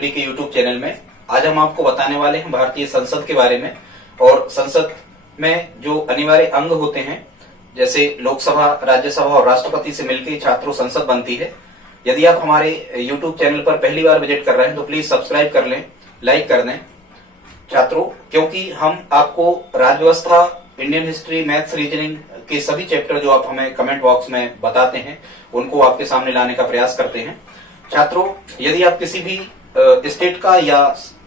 रेड्डी के YouTube channel में। आज हम आपको बताने वाले हैं भारतीय संसद के बारे में और संसद में जो अनिवार्य अंग होते हैं जैसे लोकसभा, राज्यसभा और राष्ट्रपति से मिलकर छात्रों संसद बनती है। यदि आप हमारे यूट्यूब चैनल पर पहली बार विजिट कर रहे हैं तो प्लीज सब्सक्राइब कर लें, लाइक कर दें छात्रों, क्योंकि हम आपको राज्यव्यवस्था, इंडियन हिस्ट्री, मैथ्स, रीजनिंग के सभी चैप्टर जो आप हमें कमेंट बॉक्स में बताते हैं उनको आपके सामने लाने का प्रयास करते हैं। छात्रों, यदि आप किसी भी स्टेट का या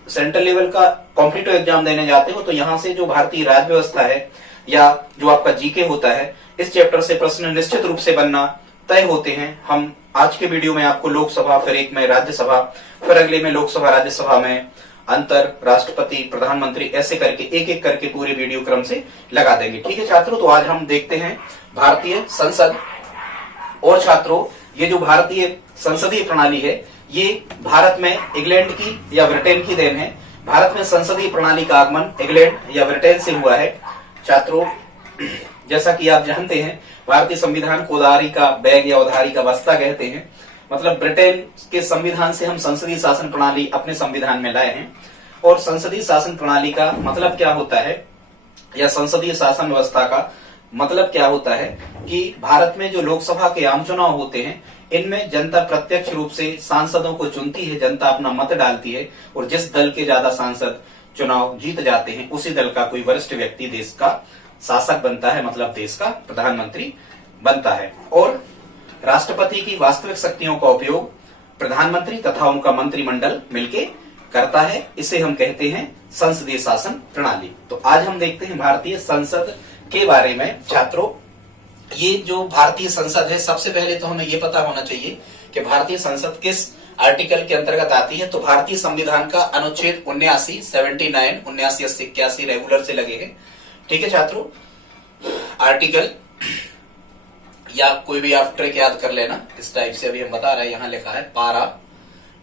सेंट्रल लेवल का कॉम्पिटिटिव एग्जाम देने जाते हो तो यहाँ से जो भारतीय राज्य व्यवस्था है या जो आपका जीके होता है, इस चैप्टर से प्रश्न निश्चित रूप से बनना तय होते हैं। हम आज के वीडियो में आपको लोकसभा, फिर एक में राज्यसभा, फिर अगले में लोकसभा राज्यसभा में अंतर, राष्ट्रपति, प्रधानमंत्री, ऐसे करके एक एक करके पूरे वीडियो क्रम से लगा देंगे। ठीक है छात्रों, तो आज हम देखते हैं भारतीय संसद। और छात्रों, ये जो भारतीय संसदीय प्रणाली है ये भारत में इंग्लैंड की या ब्रिटेन की देन है। भारत में संसदीय प्रणाली का आगमन इंग्लैंड या ब्रिटेन से हुआ है। छात्रों, जैसा कि आप जानते हैं भारतीय संविधान को उधारी का बैग या उधारी का बस्ता कहते हैं। मतलब ब्रिटेन के संविधान से हम संसदीय शासन प्रणाली अपने संविधान में लाए हैं। और संसदीय शासन प्रणाली का मतलब क्या होता है या संसदीय शासन व्यवस्था का मतलब क्या होता है कि भारत में जो लोकसभा के आम चुनाव होते हैं इनमें जनता प्रत्यक्ष रूप से सांसदों को चुनती है, जनता अपना मत डालती है और जिस दल के ज्यादा सांसद चुनाव जीत जाते हैं उसी दल का कोई वरिष्ठ व्यक्ति देश का शासक बनता है, मतलब देश का प्रधानमंत्री बनता है। और राष्ट्रपति की वास्तविक शक्तियों का उपयोग प्रधानमंत्री तथा उनका मंत्रिमंडल मिलके करता है। इसे हम कहते हैं संसदीय शासन प्रणाली। तो आज हम देखते हैं भारतीय संसद के बारे में। छात्रों, ये जो भारतीय संसद है, सबसे पहले तो हमें ये पता होना चाहिए कि भारतीय संसद किस आर्टिकल के अंतर्गत आती है। तो भारतीय संविधान का अनुच्छेद 79, 79, 79, 80, 81 रेगुलर से लगे हैं। ठीक है छात्रों, आर्टिकल या कोई भी आप ट्रिक याद कर लेना इस टाइप से। अभी हम बता रहे हैं, यहाँ लिखा है पारा।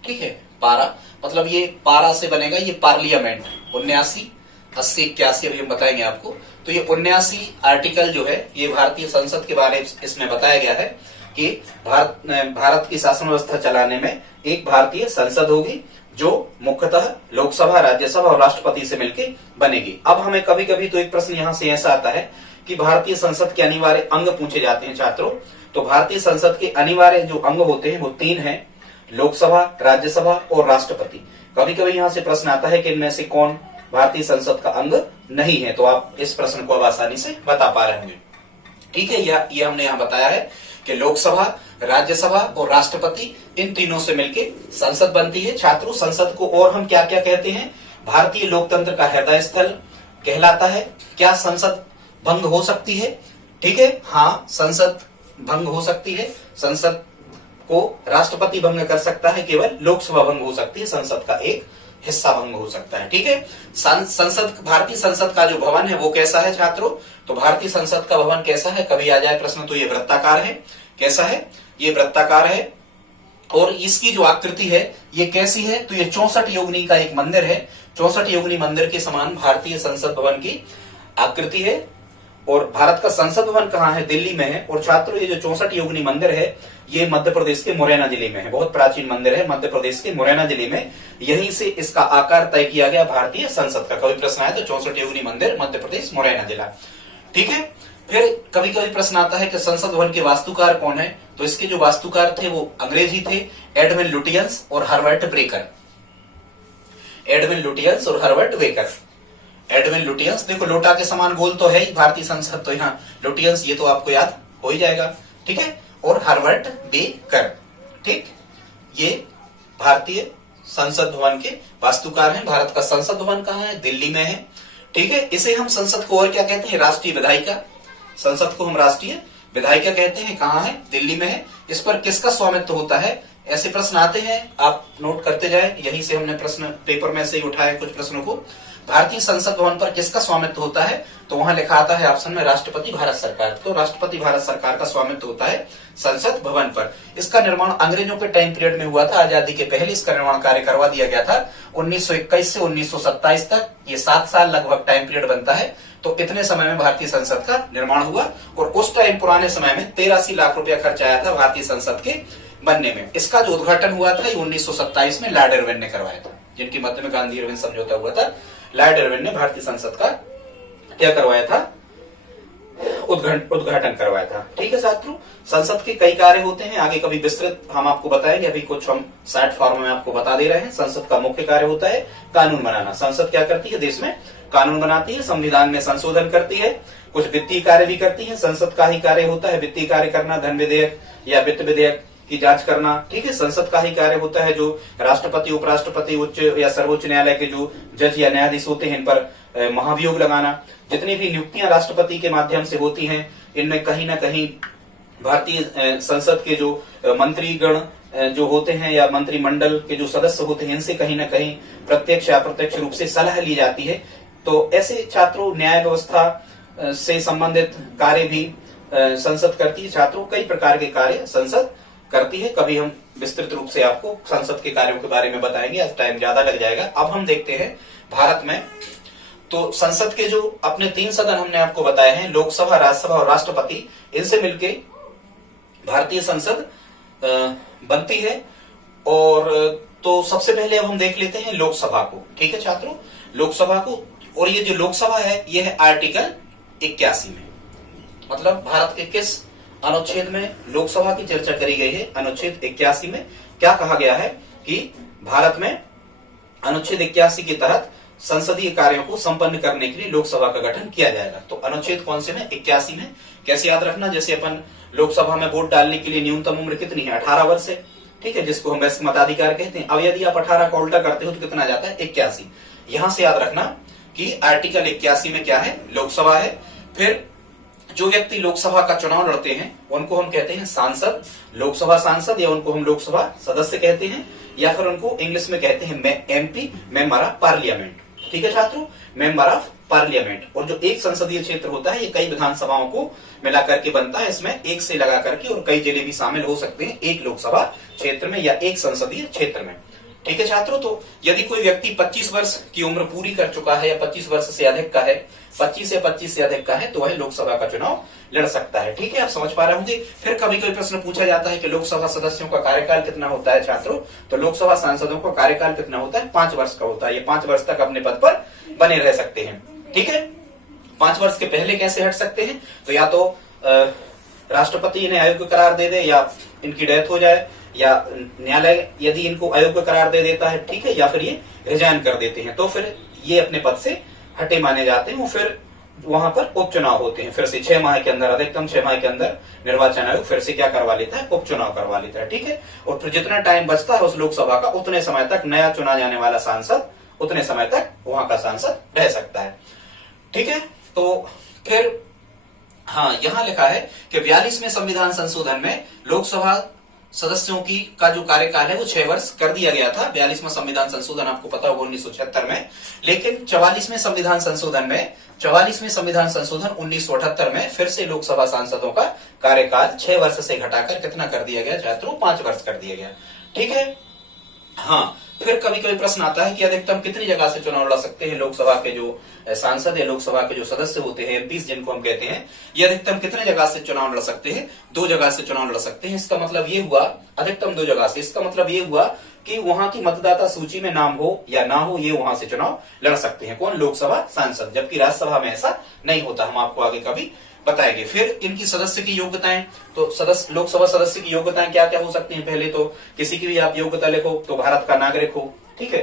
ठीक है, पारा मतलब ये पारा से बनेगा, ये पार्लियामेंट। 79, 80, 81 अभी हम बताएंगे आपको। तो ये 79 आर्टिकल जो है ये भारतीय संसद के बारे में इसमें बताया गया है कि भारत की शासन व्यवस्था चलाने में एक भारतीय संसद होगी जो मुख्यतः लोकसभा, राज्यसभा और राष्ट्रपति से मिलकर बनेगी। अब हमें कभी कभी तो एक प्रश्न यहाँ से ऐसा आता है कि भारतीय संसद के अनिवार्य अंग पूछे जाते हैं छात्रों। तो भारतीय संसद के अनिवार्य जो अंग होते हैं वो 3 हैं, लोकसभा, राज्यसभा और राष्ट्रपति। कभी कभी यहाँ से प्रश्न आता है कि इनमें से कौन भारतीय संसद का अंग नहीं है, तो आप इस प्रश्न को अब आसानी से बता पा रहे होंगे। ठीक है, ये हमने यहाँ बताया है कि लोकसभा, राज्यसभा और राष्ट्रपति इन तीनों से मिलकर संसद बनती है। छात्रों, संसद को और हम क्या क्या कहते हैं? भारतीय लोकतंत्र का हृदय स्थल कहलाता है। क्या संसद भंग हो सकती है? ठीक है, हाँ, संसद भंग हो सकती है। संसद को राष्ट्रपति भंग कर सकता है, केवल लोकसभा भंग हो सकती है, संसद का एक हिस्सा भंग हो सकता है। ठीक है, संसद, भारतीय संसद का जो भवन है वो कैसा है छात्रों? तो भारतीय संसद का भवन कैसा है, कभी आ जाए प्रश्न तो ये वृत्ताकार है। कैसा है? ये वृत्ताकार है। और इसकी जो आकृति है ये कैसी है? तो ये 64 योगिनी का एक मंदिर है। 64 योगिनी मंदिर के समान भारतीय संसद भवन की आकृति है। और भारत का संसद भवन कहाँ है? दिल्ली में है। और छात्रों, ये जो 64 योगिनी मंदिर है ये मध्य प्रदेश के मुरैना जिले में है। बहुत प्राचीन मंदिर है, मध्य प्रदेश के मुरैना जिले में। यहीं से इसका आकार तय किया गया भारतीय संसद का। कभी प्रश्न आया तो 64 योगिनी मंदिर, मध्य प्रदेश, मुरैना जिला। ठीक है, फिर कभी कभी प्रश्न आता है कि संसद भवन के वास्तुकार कौन है? तो इसके जो वास्तुकार थे वो अंग्रेजी थे, एडविन लुटियंस और हर्बर्ट ब्रेकर। एडविन लुटियंस और हर्बर्ट ब्रेकर। एडविन लुटियंस, देखो लोटा के समान गोल तो है ही भारतीय संसद, तो यहाँ लुटियंस ये तो आपको याद हो ही जाएगा। ठीक है, और हर्बर्ट बेकर। ठीक, ये भारतीय संसद भवन के वास्तुकार हैं। भारत का संसद भवन कहाँ है? दिल्ली में है। ठीक है, इसे हम संसद को और क्या कहते हैं? राष्ट्रीय विधायिका। संसद को हम राष्ट्रीय विधायिका कहते हैं। कहाँ है? दिल्ली में है। इस पर किसका स्वामित्व होता है? ऐसे प्रश्न आते हैं, आप नोट करते जाए। यहीं से हमने प्रश्न पेपर में से ही उठाए कुछ प्रश्नों को। भारतीय संसद भवन पर किसका स्वामित्व होता है? तो वहां लिखा आता है ऑप्शन में राष्ट्रपति भारत सरकार। तो राष्ट्रपति भारत सरकार का स्वामित्व होता है संसद भवन पर। इसका निर्माण अंग्रेजों के टाइम पीरियड में हुआ था। आजादी के पहले इसका निर्माण कार्य करवा दिया गया था। 1921 से 1927 तक, ये 7 साल लगभग टाइम पीरियड बनता है। तो इतने समय में भारतीय संसद का निर्माण हुआ। और उस टाइम पुराने समय में 83 लाख रुपया खर्च आया था भारतीय संसद के बनने में। इसका जो उद्घाटन हुआ था ये 1927 में लॉर्ड इरविन ने करवाया था, जिनकी मध्य में गांधी इरविन समझौता हुआ था। लॉर्ड इरविन ने भारतीय संसद का क्या करवाया था, उद्घाटन करवाया था। ठीक है छात्रों, संसद के कई कार्य होते हैं, आगे कभी विस्तृत हम आपको बताएंगे, अभी कुछ हम शॉर्ट फॉर्म में आपको बता दे रहे हैं। संसद का मुख्य कार्य होता है कानून बनाना। संसद क्या करती है, देश में कानून बनाती है, संविधान में संशोधन करती है, कुछ वित्तीय कार्य भी करती है। संसद का ही कार्य होता है वित्तीय कार्य करना, धन विधेयक या वित्त विधेयक की जांच करना। ठीक है, संसद का ही कार्य होता है जो राष्ट्रपति, उपराष्ट्रपति, उच्च या सर्वोच्च न्यायालय के जो जज या न्यायाधीश होते हैं इन पर महाभियोग लगाना। जितनी भी नियुक्तियां राष्ट्रपति के माध्यम से होती हैं, इनमें कहीं ना कहीं भारतीय संसद के जो मंत्रीगण जो होते हैं या मंत्रिमंडल के जो सदस्य होते हैं, इनसे कहीं ना कहीं प्रत्यक्ष या अप्रत्यक्ष रूप से सलाह ली जाती है। तो ऐसे छात्रों न्याय व्यवस्था से संबंधित कार्य भी संसद करती है। छात्रों कई प्रकार के कार्य संसद करती है, कभी हम विस्तृत रूप से आपको संसद के कार्यों के बारे में बताएंगे, आज टाइम ज्यादा लग जाएगा। अब हम देखते हैं भारत में तो संसद के जो अपने 3 सदन हमने आपको बताए हैं, लोकसभा, राज्यसभा और राष्ट्रपति, इनसे मिलके भारतीय संसद बनती है। और तो सबसे पहले अब हम देख लेते हैं लोकसभा को। ठीक है छात्रों, लोकसभा को, और ये जो लोकसभा है ये है आर्टिकल 81 में, मतलब भारत के किस अनुच्छेद में लोकसभा की चर्चा करी गई है, अनुच्छेद 81 में क्या कहा गया है कि भारत में अनुच्छेद 81 के तहत संसदीय कार्यों को संपन्न करने के लिए लोकसभा का गठन किया जाएगा। तो अनुच्छेद कौन से में, 81 में। कैसे याद रखना, जैसे अपन लोकसभा में वोट डालने के लिए न्यूनतम उम्र कितनी है, 18 वर्ष है। ठीक है, जिसको हम वैश्विक मताधिकार कहते हैं। अब यदि आप 18 का उल्टा करते हो तो कितना जाता है, 81। यहां से याद रखना कि आर्टिकल 81 में क्या है, लोकसभा है। फिर जो व्यक्ति लोकसभा का चुनाव लड़ते हैं उनको हम कहते हैं सांसद, लोकसभा सांसद, या उनको हम लोकसभा सदस्य कहते हैं, या फिर उनको इंग्लिश में कहते हैं एमपी, मेंबर ऑफ पार्लियामेंट। ठीक है छात्रों, मेंबर ऑफ पार्लियामेंट। और जो एक संसदीय क्षेत्र होता है ये कई विधानसभाओं को मिला करके बनता है, इसमें एक से लगा करके और कई जिले भी शामिल हो सकते हैं एक लोकसभा क्षेत्र में या एक संसदीय क्षेत्र में। ठीक है छात्रों, तो यदि कोई व्यक्ति 25 वर्ष की उम्र पूरी कर चुका है या 25 वर्ष से अधिक का है, 25 या 25 से अधिक का है, तो वह लोकसभा का चुनाव लड़ सकता है। ठीक है, आप समझ पा रहे होंगे। फिर कभी कोई प्रश्न पूछा जाता है कि लोकसभा सदस्यों का कार्यकाल कितना होता है छात्रों, तो लोकसभा सांसदों का कार्यकाल कितना होता है, 5 वर्ष का होता है। ये 5 वर्ष तक अपने पद पर बने रह सकते हैं। ठीक है, 5 वर्ष के पहले कैसे हट सकते हैं, तो या तो राष्ट्रपति इन्हें अयोग्य करार दे दे, या इनकी डेथ हो जाए, या न्यायालय यदि इनको अयोग्य करार दे देता है, ठीक है, या फिर ये रिजाइन कर देते हैं, तो फिर ये अपने पद से हटे माने जाते हैं। फिर वहां पर उपचुनाव होते हैं, फिर से 6 माह के अंदर, अधिकतम 6 माह के अंदर निर्वाचन आयोग फिर से क्या करवा लेता है, उपचुनाव करवा लेता है। ठीक है, और फिर जितना टाइम बचता है उस लोकसभा का, उतने समय तक नया चुना जाने वाला सांसद उतने समय तक वहां का सांसद रह सकता है। ठीक है, तो फिर हाँ, यहां लिखा है कि 42वें संविधान संशोधन में लोकसभा सदस्यों की का जो कार्यकाल है वो 6 वर्ष कर दिया गया था। 42वां संविधान संशोधन आपको पता होगा 1976 में, लेकिन 44वें संविधान संशोधन 1978 में फिर से लोकसभा सांसदों का कार्यकाल 6 वर्ष से घटाकर कितना कर दिया गया छात्रों, 5 वर्ष कर दिया गया। ठीक है, हाँ, फिर कभी कभी प्रश्न आता है कि अधिकतम कितनी जगह से चुनाव लड़ सकते हैं लोकसभा के जो सांसद या लोकसभा के जो सदस्य होते हैं, एमपीज जिनको हम कहते हैं, ये अधिकतम कितने जगह से चुनाव लड़ सकते हैं, 2 जगह से चुनाव लड़ सकते हैं। इसका मतलब ये हुआ, अधिकतम 2 जगह से, इसका मतलब ये हुआ कि वहां की मतदाता सूची में नाम हो या ना हो, ये वहां से चुनाव लड़ सकते हैं। कौन, लोकसभा सांसद, जबकि राज्यसभा में ऐसा नहीं होता, हम आपको आगे कभी बताएंगे। फिर इनकी सदस्य की योग्यताएं, तो सदस्य, लोकसभा सदस्य की योग्यताएं क्या क्या हो सकती हैं। पहले तो किसी की भी आप योग्यता लिखो तो भारत का नागरिक हो, ठीक है,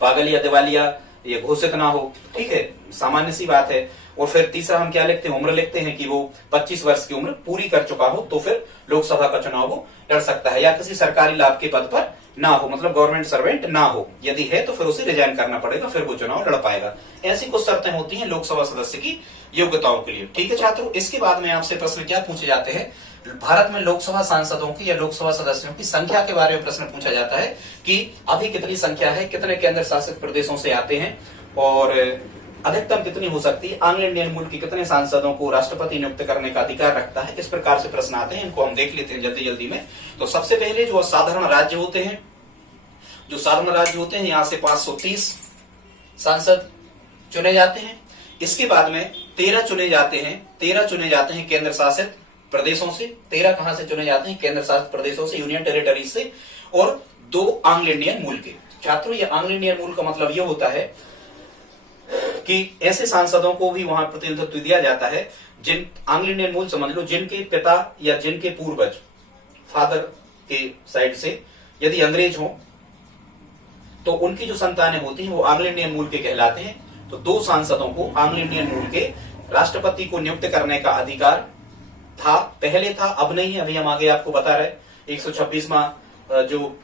पागल या दिवालिया ये घोषित ना हो, ठीक है, सामान्य सी बात है। और फिर तीसरा हम क्या लिखते हैं, उम्र लिखते हैं कि वो 25 वर्ष की उम्र पूरी कर चुका हो तो फिर लोकसभा का चुनाव वो लड़ सकता है, या किसी सरकारी लाभ के पद पर ना हो, मतलब गवर्नमेंट सर्वेंट ना हो, यदि है तो फिर उसे रिजाइन करना पड़ेगा, फिर वो चुनाव लड़ पाएगा। ऐसी कुछ शर्तें होती हैं लोकसभा सदस्य की योग्यताओं के लिए। ठीक है छात्रों, इसके बाद में आपसे प्रश्न क्या पूछे जाते हैं, भारत में लोकसभा सांसदों की या लोकसभा सदस्यों की संख्या के बारे में प्रश्न पूछा जाता है कि अभी कितनी संख्या है, कितने केंद्र शासित प्रदेशों से आते हैं, और अधिकतम कितनी हो सकती है, आंग्ल इंडियन मूल के कितने सांसदों को राष्ट्रपति नियुक्त करने का अधिकार रखता है। इस प्रकार से प्रश्न आते हैं, इनको हम देख लेते हैं जल्दी जल्दी में। तो सबसे पहले जो साधारण राज्य होते हैं, यहाँ से 530 सांसद चुने जाते हैं। इसके बाद में 13 चुने जाते हैं केंद्र शासित प्रदेशों से, 13 कहां से चुने जाते हैं? केंद्र शासित प्रदेशों से, यूनियन टेरिटरीज से, और 2 एंग्लो इंडियन मूल के। छात्रों, ये एंग्लो इंडियन मूल का मतलब ये होता है कि ऐसे सांसदों को भी वहां प्रतिनिधित्व दिया जाता है जिन, एंग्लो इंडियन मूल समझ लो, जिनके पिता या जिनके पूर्वज, फादर के साइड से यदि अंग्रेज हो तो उनकी जो संतानें होती हैं वो एंग्लो इंडियन मूल के कहलाते हैं। तो 2 सांसदों को एंग्लो इंडियन मूल के राष्ट्रपति को नियुक्त करने का अधिकार था, पहले था, अब नहीं है। अभी हम आगे आपको बता रहे, 126वां जो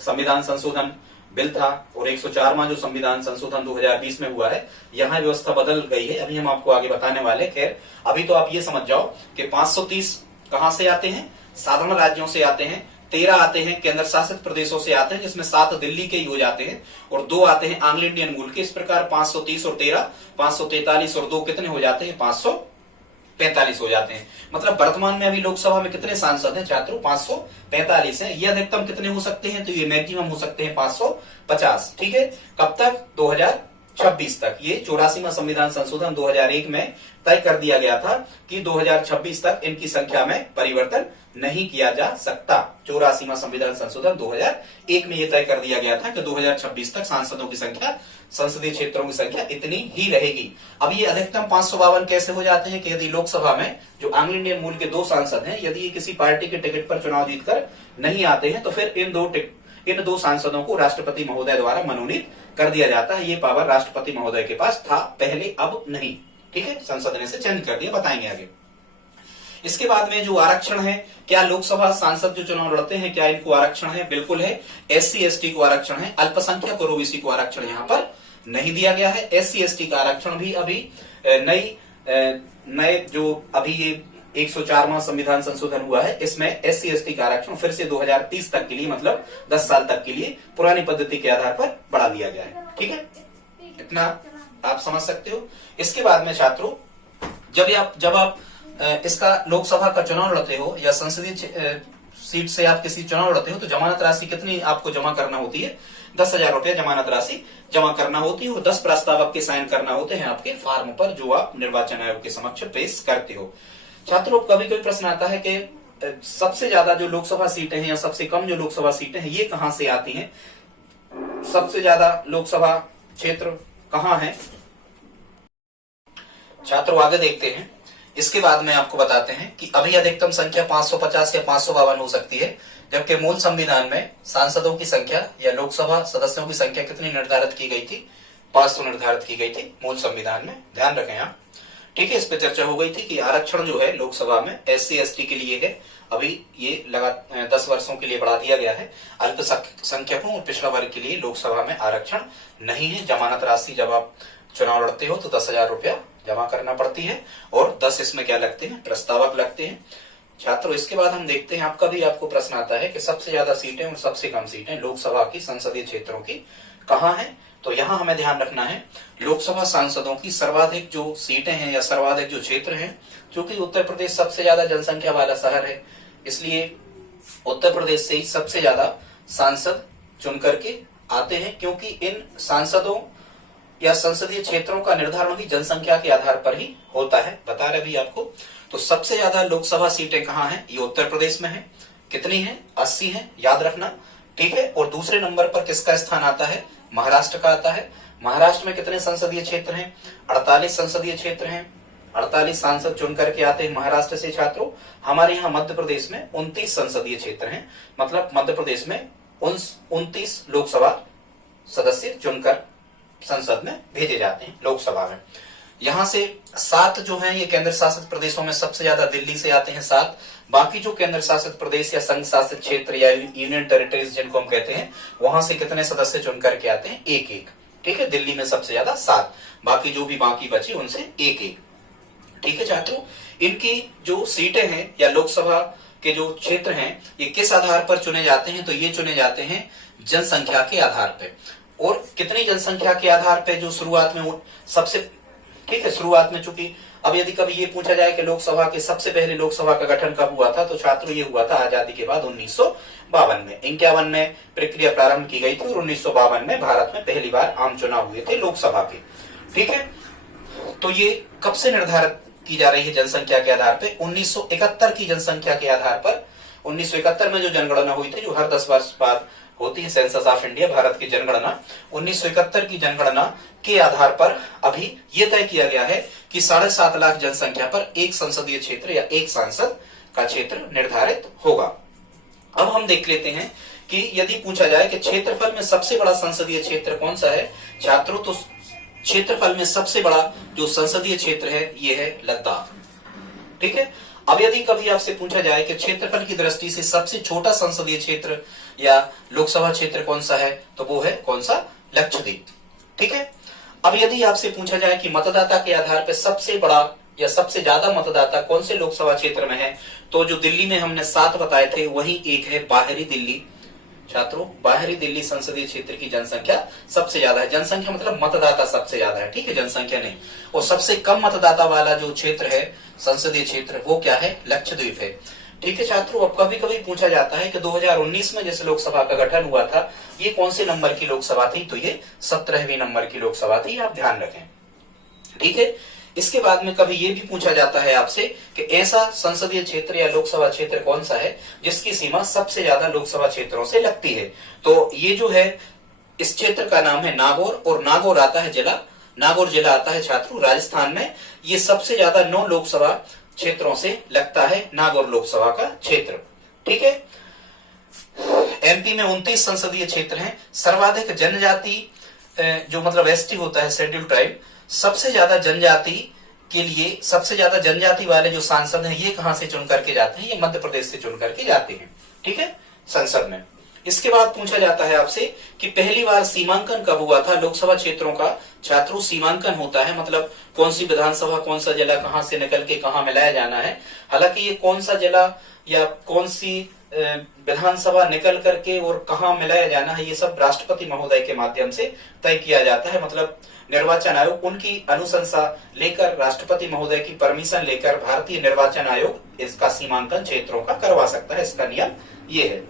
संविधान संशोधन बिल था और 104वां जो संविधान संशोधन 2020 में हुआ है, यहां व्यवस्था बदल गई है। अभी हम आपको आगे बताने वाले। खैर, अभी तो आप ये समझ जाओ कि 530 कहां से आते हैं? साधारण राज्यों से आते हैं, 13 आते हैं केंद्र शासित प्रदेशों से आते हैं, जिसमें 7 दिल्ली के ही हो जाते हैं, और 2 आते हैं एंग्लो इंडियन मूल के। इस प्रकार 530 और 13 543 और 2 कितने हो जाते हैं? 545 हो जाते हैं। मतलब वर्तमान में अभी लोकसभा में कितने सांसद हैं छात्रों? 545 हैं। ये अधिकतम कितने हो सकते हैं? तो ये मैक्सिमम हो सकते हैं 550। ठीक है, कब तक? 2026 तक। ये 84वां संविधान संशोधन 2001 में तय कर दिया गया था कि 2026 तक इनकी संख्या में परिवर्तन नहीं किया जा सकता। 84वां संविधान संशोधन 2001 में यह तय कर दिया गया था कि 2026 तक सांसदों की संख्या, संसदीय क्षेत्रों की संख्या इतनी ही रहेगी। अब ये अधिकतम 552 कैसे हो जाते हैं? कि यदि लोकसभा में जो एंग्लो इंडियन मूल के 2 सांसद हैं, यदि ये किसी पार्टी के टिकट पर चुनाव जीतकर नहीं आते हैं तो फिर इन दो सांसदों को राष्ट्रपति महोदय द्वारा मनोनीत कर दिया जाता है। ये पावर राष्ट्रपति महोदय के पास था पहले, अब नहीं। ठीक है, संसद ने इसे चेंज कर दिया, बताएंगे आगे। इसके बाद में जो आरक्षण है, क्या लोकसभा सांसद जो चुनाव लड़ते हैं क्या इनको आरक्षण है? बिल्कुल है। SC ST को आरक्षण है, अल्पसंख्यक और OBC को आरक्षण यहाँ पर नहीं दिया गया है। SC ST का आरक्षण भी अभी नए जो अभी ये 104वां संविधान संशोधन हुआ है, इसमें SC ST का आरक्षण फिर से 2030 तक के लिए, मतलब 10 साल तक के लिए पुरानी पद्धति के आधार पर बढ़ा दिया गया है। ठीक है, इतना आप समझ सकते हो। इसके बाद में छात्रों, जब आप इसका लोकसभा का चुनाव लड़ते हो या संसदीय सीट से आप किसी चुनाव लड़ते हो तो जमानत राशि कितनी आपको जमा करना होती है? 10,000 रुपया जमानत राशि जमा करना होती है और 10 प्रस्ताव आपके साइन करना होते हैं आपके फॉर्म पर, जो आप निर्वाचन आयोग के समक्ष पेश करते हो। छात्रों, कभी कभी प्रश्न आता है कि सबसे ज्यादा जो लोकसभा सीटें हैं या सबसे कम जो लोकसभा सीटें हैं ये कहां से आती हैं? सबसे ज्यादा लोकसभा क्षेत्र कहां है? छात्रों, आगे देखते हैं। इसके बाद में आपको बताते हैं कि अभी अधिकतम संख्या 550 या 552 हो सकती है, जबकि मूल संविधान में सांसदों की संख्या या लोकसभा सदस्यों की संख्या कितनी निर्धारित की गई थी? 500 निर्धारित की गई थी मूल संविधान में, ध्यान रखें आप। ठीक है, इस पर चर्चा हो गई थी कि आरक्षण जो है लोकसभा में SC ST के लिए है, अभी ये लगातार 10 वर्षों के लिए बढ़ा दिया गया है। अल्पसंख्यकों और पिछड़ा वर्ग के लिए लोकसभा में आरक्षण नहीं है। जमानत राशि जब आप चुनाव लड़ते हो तो 10,000 रुपया जमा करना पड़ती है और 10 इसमें क्या लगते हैं? प्रस्तावक लगते हैं। छात्रों, इसके बाद हम देखते हैं, आपको प्रश्न आता है कि सबसे ज्यादा सीटें और सबसे कम सीटें लोकसभा की संसदीय क्षेत्रों की कहां हैं? तो यहां हमें ध्यान रखना है, लोकसभा सांसदों की सर्वाधिक जो सीटें हैं या सर्वाधिक जो क्षेत्र हैं, क्योंकि उत्तर प्रदेश सबसे ज्यादा जनसंख्या वाला शहर है, इसलिए उत्तर प्रदेश से ही सबसे ज्यादा सांसद चुन करके आते हैं, क्योंकि इन सांसदों या संसदीय क्षेत्रों का निर्धारण भी जनसंख्या के आधार पर ही होता है, बता रहे भी आपको। तो सबसे ज्यादा लोकसभा सीटें कहां हैं? ये उत्तर प्रदेश में है। कितनी है? 80 है, याद रखना। ठीक है, और दूसरे नंबर पर किसका स्थान आता है? महाराष्ट्र का आता है। महाराष्ट्र में कितने संसदीय क्षेत्र हैं? 48 संसदीय क्षेत्र हैं। 48 सांसद चुन करके आते हैं महाराष्ट्र से। छात्रों, हमारे यहाँ मध्य प्रदेश में 29 संसदीय क्षेत्र हैं, मतलब मध्य प्रदेश में 29 लोकसभा सदस्य चुनकर संसद में भेजे जाते हैं लोकसभा में। यहां से 7 जो हैं ये केंद्र शासित प्रदेशों में सबसे ज्यादा दिल्ली से आते हैं 7। बाकी जो केंद्र शासित प्रदेश या संघ शासित क्षेत्र या यूनियन टेरिटरीज जिनको हम कहते हैं, वहां से कितने सदस्य चुन करके आते हैं? 1-1। ठीक है, दिल्ली में सबसे ज्यादा 7, बाकी जो भी बाकी बची उनसे 1-1। ठीक है छात्रों, इनकी जो सीटें हैं या लोकसभा के जो क्षेत्र हैं ये किस आधार पर चुने जाते हैं? तो ये चुने जाते हैं जनसंख्या के आधार पर। और कितनी जनसंख्या के आधार पे? जो शुरुआत में सबसे, ठीक है, शुरुआत में चूंकि अब यदि कभी ये पूछा जाए कि लोकसभा के सबसे पहले लोकसभा का गठन कब हुआ था, तो छात्रों ये हुआ था आजादी के बाद 1952 में। 51 में प्रक्रिया प्रारंभ की गई थी और 1952 में भारत में पहली बार आम चुनाव हुए थे लोकसभा के। ठीक है, तो ये कब से निर्धारित की जा रही है जनसंख्या के आधार पे। 1971 की जनसंख्या के आधार पर, 1971 में जो जनगणना हुई थी, जो हर 10 वर्ष बाद होती है, सेंसस ऑफ इंडिया, भारत की जनगणना, 1971 की जनगणना के आधार पर अभी यह तय किया गया है कि 7.5 लाख जनसंख्या पर एक संसदीय क्षेत्र या एक सांसद का क्षेत्र निर्धारित होगा। अब हम देख लेते हैं कि यदि पूछा जाए कि क्षेत्रफल में सबसे बड़ा संसदीय क्षेत्र कौन सा है छात्रों, तो क्षेत्रफल में सबसे बड़ा जो संसदीय क्षेत्र है ये है लद्दाख। ठीक है। अब यदि कभी आपसे पूछा जाए कि क्षेत्रफल की दृष्टि से सबसे छोटा संसदीय क्षेत्र या लोकसभा क्षेत्र कौन सा है, तो वो है कौन सा, लक्षद्वीप। ठीक है। अब यदि आपसे पूछा जाए कि मतदाता के आधार पर सबसे बड़ा या सबसे ज्यादा मतदाता कौन से लोकसभा क्षेत्र में है, तो जो दिल्ली में हमने 7 बताए थे वही एक है बाहरी दिल्ली। छात्रों, बाहरी दिल्ली संसदीय क्षेत्र की जनसंख्या सबसे ज्यादा है। जनसंख्या मतलब मतदाता सबसे ज्यादा है, ठीक है, जनसंख्या नहीं। और सबसे कम मतदाता वाला जो क्षेत्र है संसदीय क्षेत्र, वो क्या है, लक्षद्वीप है। ठीक है छात्रों। अब कभी कभी पूछा जाता है कि 2019 में जैसे लोकसभा का गठन हुआ था, ये कौन से नंबर की लोकसभा थी, तो ये 17वीं नंबर की लोकसभा थी, आप ध्यान रखें। ठीक है। इसके बाद में कभी ये भी पूछा जाता है आपसे कि ऐसा संसदीय क्षेत्र या लोकसभा क्षेत्र कौन सा है जिसकी सीमा सबसे ज्यादा लोकसभा क्षेत्रों से लगती है, तो ये जो है इस क्षेत्र का नाम है नागौर, और नागौर आता है जिला, नागौर जिला आता है छात्रों राजस्थान में। ये सबसे ज्यादा 9 लोकसभा क्षेत्रों से लगता है नागौर लोकसभा का क्षेत्र। ठीक है। एमपी में 29 संसदीय क्षेत्र हैं। सर्वाधिक जनजाति जो मतलब एसटी होता है, शेड्यूल ट्राइब, सबसे ज्यादा जनजाति के लिए सबसे ज्यादा जनजाति वाले जो सांसद हैं ये कहां से चुन करके जाते हैं, ये मध्य प्रदेश से चुन करके जाते हैं। ठीक है, संसद में। इसके बाद पूछा जाता है आपसे कि पहली बार सीमांकन कब हुआ था लोकसभा क्षेत्रों का। छात्रों, सीमांकन होता है मतलब कौन सी विधानसभा कौन सा जिला कहां से निकल के कहां मिलाया जाना है। हालांकि ये कौन सा जिला या कौन सी विधानसभा निकल करके और कहां मिलाया जाना है, ये सब राष्ट्रपति महोदय के माध्यम से तय किया जाता है। मतलब निर्वाचन आयोग उनकी अनुशंसा लेकर, राष्ट्रपति महोदय की परमिशन लेकर भारतीय निर्वाचन आयोग इसका सीमांकन क्षेत्रों का करवा सकता है, इसका नियम ये है।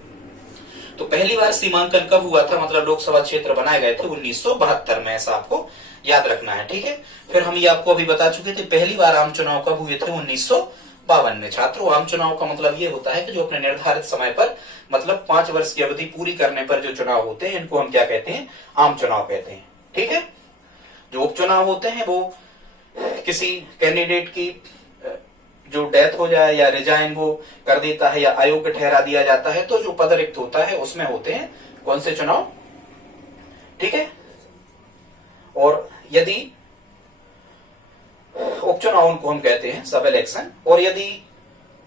तो पहली बार सीमांकन कब हुआ था, मतलब लोकसभा क्षेत्र बनाए गए थे 1972 में, ऐसा आपको याद रखना है। ठीक है। फिर हम ये आपको अभी बता चुके थे पहली बार आम चुनाव कब हुए थे, 1952 में। छात्रों, आम चुनाव का मतलब ये होता है कि जो अपने निर्धारित समय पर मतलब 5 वर्ष की अवधि पूरी करने पर जो चुनाव होते हैं इनको हम क्या कहते हैं, आम चुनाव कहते हैं। ठीक है। जो उपचुनाव होते हैं वो किसी कैंडिडेट की जो डेथ हो जाए या रिजाइन वो कर देता है या अयोग्य ठहरा दिया जाता है, तो जो पद रिक्त होता है उसमें होते हैं कौन से चुनाव। ठीक है। और यदि उपचुनाव उनको हम कहते हैं सब इलेक्शन, और यदि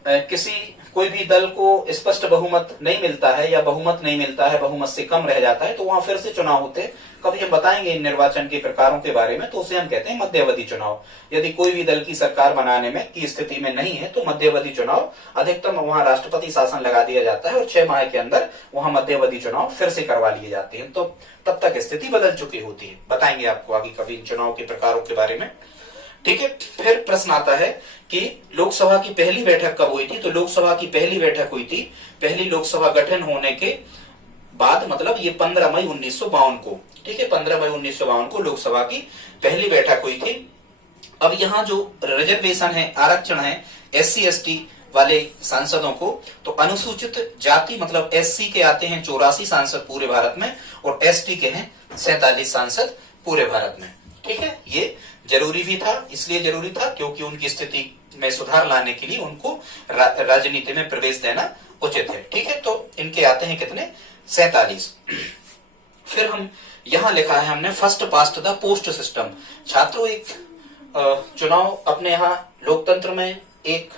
किसी कोई भी दल को स्पष्ट बहुमत नहीं मिलता है या बहुमत नहीं मिलता है, बहुमत से कम रह जाता है, तो वहां फिर से चुनाव होते हैं। कभी हम बताएंगे इन निर्वाचन के प्रकारों के बारे में, तो उसे हम कहते हैं मध्यावधि चुनाव। यदि कोई भी दल की सरकार बनाने में की स्थिति में नहीं है तो मध्यावधि चुनाव, अधिकतम वहां राष्ट्रपति शासन लगा दिया जाता है और 6 माह के अंदर वहां मध्यावधि चुनाव फिर से करवा लिए जाते हैं। तो तब तक स्थिति बदल चुकी होती है। बताएंगे आपको आगे कभी चुनाव के प्रकारों के बारे में। ठीक है। फिर प्रश्न आता है कि लोकसभा की पहली बैठक कब हुई थी, तो लोकसभा की पहली बैठक हुई थी पहली लोकसभा गठन होने के बाद, मतलब ये 15 मई 1952 को। ठीक है, 15 मई 1952 को लोकसभा की पहली बैठक हुई थी। अब यहाँ जो रिजर्वेशन है, आरक्षण है SC ST वाले सांसदों को, तो अनुसूचित जाति मतलब SC के आते हैं 84 सांसद पूरे भारत में, और ST के हैं 47 सांसद पूरे भारत में। ठीक है। ये जरूरी भी था, इसलिए जरूरी था क्योंकि उनकी स्थिति में सुधार लाने के लिए उनको राजनीति में प्रवेश देना उचित है। ठीक है। तो इनके आते हैं कितने, 47। फिर हम यहां लिखा है हमने first past the post system. छात्रों, एक चुनाव अपने यहाँ लोकतंत्र में एक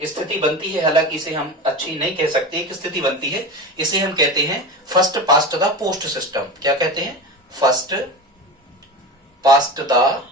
स्थिति बनती है, हालांकि इसे हम अच्छी नहीं कह सकते, एक स्थिति बनती है, इसे हम कहते हैं first past the post system. क्या कहते हैं, first past the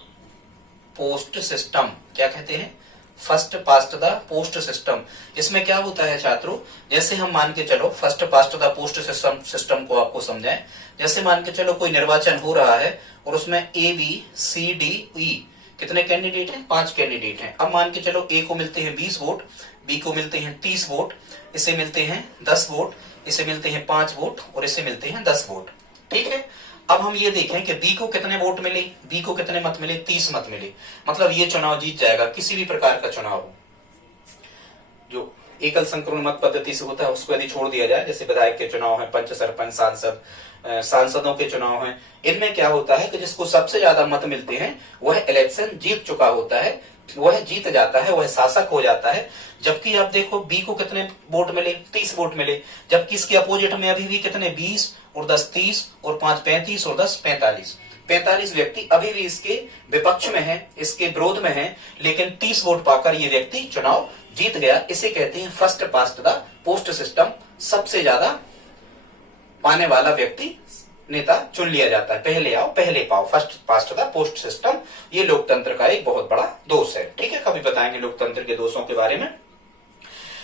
post system. क्या कहते हैं, first past the post system. इसमें क्या होता है छात्रों, जैसे हम मान के चलो first past the post system को आपको समझाएं। जैसे मान के चलो कोई निर्वाचन हो रहा है और उसमें ABCDE कितने कैंडिडेट हैं, 5 कैंडिडेट हैं। अब मान के चलो A को मिलते हैं 20 वोट, B को मिलते हैं 30 वोट, इसे मिलते हैं 10 वोट, इसे मिलते हैं 5 वोट और इसे मिलते हैं 10 वोट। ठीक है। अब हम ये देखें कि बी को कितने वोट मिले, बी को कितने मत मिले, 30 मत मिले, मतलब ये चुनाव जीत जाएगा। किसी भी प्रकार का चुनाव हो, जो एकल संक्रमण मत पद्धति से होता है उसको यदि छोड़ दिया जाए, जैसे विधायक के चुनाव है, पंच सरपंच सांसद, सांसदों के चुनाव हैं, इनमें क्या होता है कि जिसको सबसे ज्यादा मत मिलते हैं वह इलेक्शन जीत चुका होता है, वह जीत जाता है, वह शासक हो जाता है। जबकि आप देखो बी को कितने वोट मिले, 30 वोट मिले, जबकि इसके अपोजिट में अभी भी कितने 20 और 10 30 और 5 35 और 10 45 व्यक्ति अभी भी इसके विपक्ष में है, इसके विरोध में है, लेकिन 30 वोट पाकर ये व्यक्ति चुनाव जीत गया। इसे कहते हैं first past the post system, सबसे ज्यादा पाने वाला व्यक्ति नेता चुन लिया जाता है, पहले आओ पहले पाओ, first past the post system. ये लोकतंत्र का एक बहुत बड़ा दोष है, ठीक है, कभी बताएंगे लोकतंत्र के दोषों के बारे में।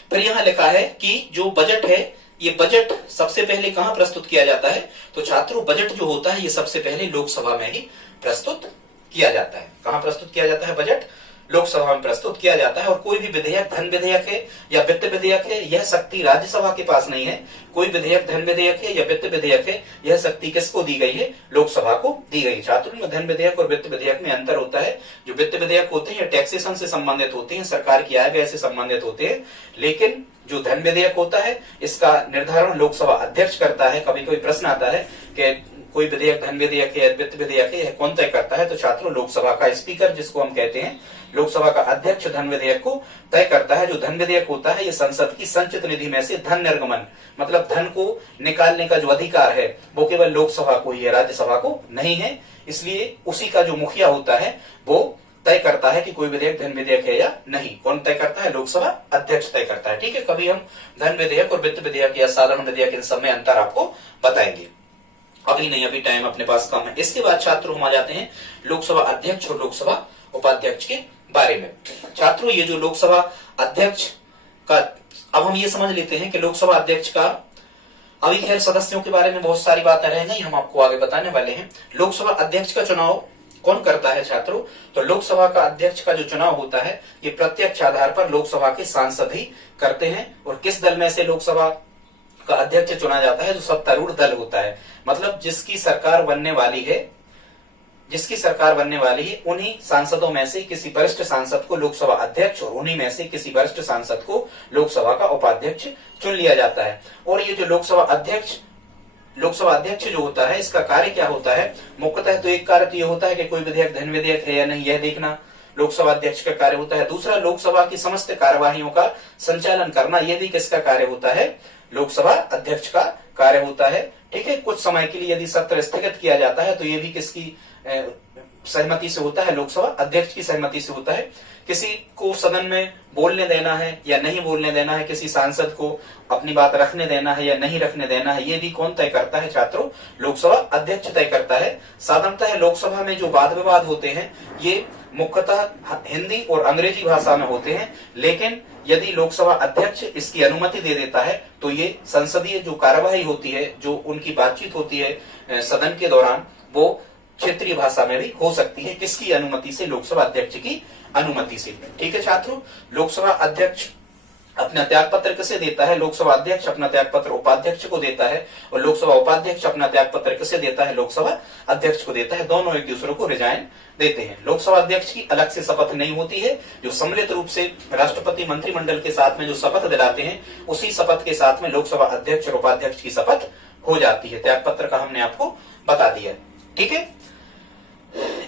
फिर यहां लिखा है कि जो बजट है, ये बजट सबसे पहले कहां प्रस्तुत किया जाता है, तो छात्रों बजट जो होता है ये सबसे पहले लोकसभा में ही प्रस्तुत किया जाता है। कहां प्रस्तुत किया जाता है बजट, लोकसभा में प्रस्तुत किया जाता है। और कोई भी विधेयक, धन विधेयक है या वित्त विधेयक है, यह शक्ति राज्यसभा के पास नहीं है। कोई विधेयक धन विधेयक है या वित्त विधेयक है, यह शक्ति किसको दी गई है, लोकसभा को दी गई। छात्रों में धन विधेयक और वित्त विधेयक में अंतर होता है। जो वित्त विधेयक होते हैं टैक्सेशन से संबंधित होते हैं, सरकार की आय व्यय से संबंधित होते हैं, लेकिन जो धन विधेयक होता है इसका निर्धारण लोकसभा अध्यक्ष करता है। कभी कोई प्रश्न आता है कि कोई विधेयक धन विधेयक है या वित्त विधेयक है, यह कौन तय करता है, तो छात्रों लोकसभा का स्पीकर, जिसको हम कहते हैं लोकसभा का अध्यक्ष, धन विधेयक को तय करता है। जो धन विधेयक होता है ये संसद की संचित निधि में से धन निर्गमन, मतलब धन को निकालने का जो अधिकार है वो केवल लोकसभा को ही है, राज्यसभा को नहीं है। इसलिए उसी का जो मुखिया होता है वो तय करता है कि कोई विधेयक धन विधेयक है या नहीं। कौन तय करता है, लोकसभा अध्यक्ष तय करता है, ठीक है। कभी हम धन विधेयक और वित्त विधेयक या साधारण विधेयक इन सब में अंतर आपको बताएंगे, अभी नहीं, अभी टाइम अपने पास कम है। इसके बाद छात्रों हम आ जाते हैं लोकसभा अध्यक्ष और लोकसभा उपाध्यक्ष के बारे में। छात्रों ये जो लोकसभा अध्यक्ष का, अब हम ये समझ लेते हैं कि लोकसभा अध्यक्ष का, अभी खैर सदस्यों के बारे में बहुत सारी बातें रह गई, हम आपको आगे बताने वाले हैं। लोकसभा अध्यक्ष का चुनाव कौन करता है छात्रों, तो लोकसभा का अध्यक्ष का जो चुनाव होता है ये प्रत्यक्ष आधार पर लोकसभा के सांसद ही करते हैं। और किस दल में से लोकसभा का अध्यक्ष चुना जाता है, जो सत्तारूढ़ दल होता है, मतलब जिसकी सरकार बनने वाली है, उन्हीं सांसदों में से किसी वरिष्ठ सांसद को लोकसभा अध्यक्ष और उन्हीं में से किसी वरिष्ठ सांसद को लोकसभा का उपाध्यक्ष चुन लिया जाता है। और ये जो लोकसभा अध्यक्ष जो होता है इसका कार्य क्या होता है, मुख्यतः तो एक कार्य तो ये होता है कि कोई विधेयक धन विधेयक है या नहीं यह देखना लोकसभा अध्यक्ष का कार्य होता है। दूसरा, लोकसभा की समस्त कार्यवाहियों का संचालन करना, यह भी किसका कार्य होता है, लोकसभा अध्यक्ष का कार्य होता है, ठीक है। कुछ समय के लिए यदि सत्र स्थगित किया जाता है तो ये भी किसकी सहमति से होता है, लोकसभा अध्यक्ष की सहमति से होता है। किसी को सदन में बोलने देना है या नहीं बोलने देना है, किसी सांसद को अपनी बात रखने देना है या नहीं रखने देना है, ये भी कौन तय करता है छात्रों, लोकसभा अध्यक्ष तय करता है। साधारणतः लोकसभा में जो वाद विवाद होते हैं ये मुख्यतः हिंदी और अंग्रेजी भाषा में होते हैं, लेकिन यदि लोकसभा अध्यक्ष इसकी अनुमति दे देता है तो ये संसदीय जो कार्यवाही होती है, जो उनकी बातचीत होती है सदन के दौरान, वो क्षेत्रीय भाषा में भी हो सकती है। किसकी अनुमति से, लोकसभा अध्यक्ष की अनुमति से, ठीक है छात्रों। लोकसभा अध्यक्ष अपना त्याग पत्र किसे देता है, लोकसभा अध्यक्ष अपना त्याग पत्र उपाध्यक्ष को देता है, और लोकसभा उपाध्यक्ष अपना त्याग पत्र किसे देता है, लोकसभा अध्यक्ष को देता है। दोनों एक दूसरे को रिजाइन देते हैं। लोकसभा अध्यक्ष की अलग से शपथ नहीं होती है, जो सम्मिलित रूप से राष्ट्रपति मंत्रिमंडल के साथ में जो शपथ दिलाते हैं, उसी शपथ के साथ में लोकसभा अध्यक्ष और उपाध्यक्ष की शपथ हो जाती है। त्याग पत्र का हमने आपको बता दिया, ठीक है।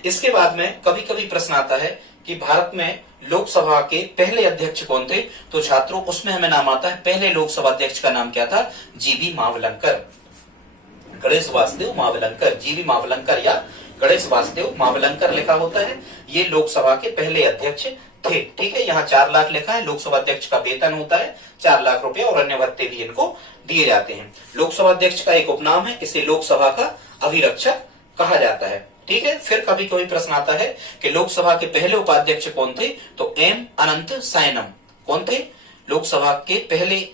इसके बाद में कभी कभी प्रश्न आता है कि भारत में लोकसभा के पहले अध्यक्ष कौन थे, तो छात्रों उसमें हमें नाम आता है, पहले लोकसभा अध्यक्ष का नाम क्या था, जीवी मावलंकर, गणेश वासुदेव मावलंकर, जीवी मावलंकर या गणेश वासुदेव मावलंकर लिखा होता है। ये लोकसभा के पहले अध्यक्ष थे, ठीक है। यहाँ 4 लाख लिखा है, लोकसभा अध्यक्ष का वेतन होता है 4 लाख रुपया और अन्य भत्ते भी इनको दिए जाते हैं। लोकसभा अध्यक्ष का एक उपनाम है, इसे लोकसभा का अभिरक्षक कहा जाता है, ठीक है। फिर कभी कभी प्रश्न आता है कि लोकसभा के पहले उपाध्यक्ष कौन थे, तो एम अनंत सायनम कौन थे, लोकसभा के पहले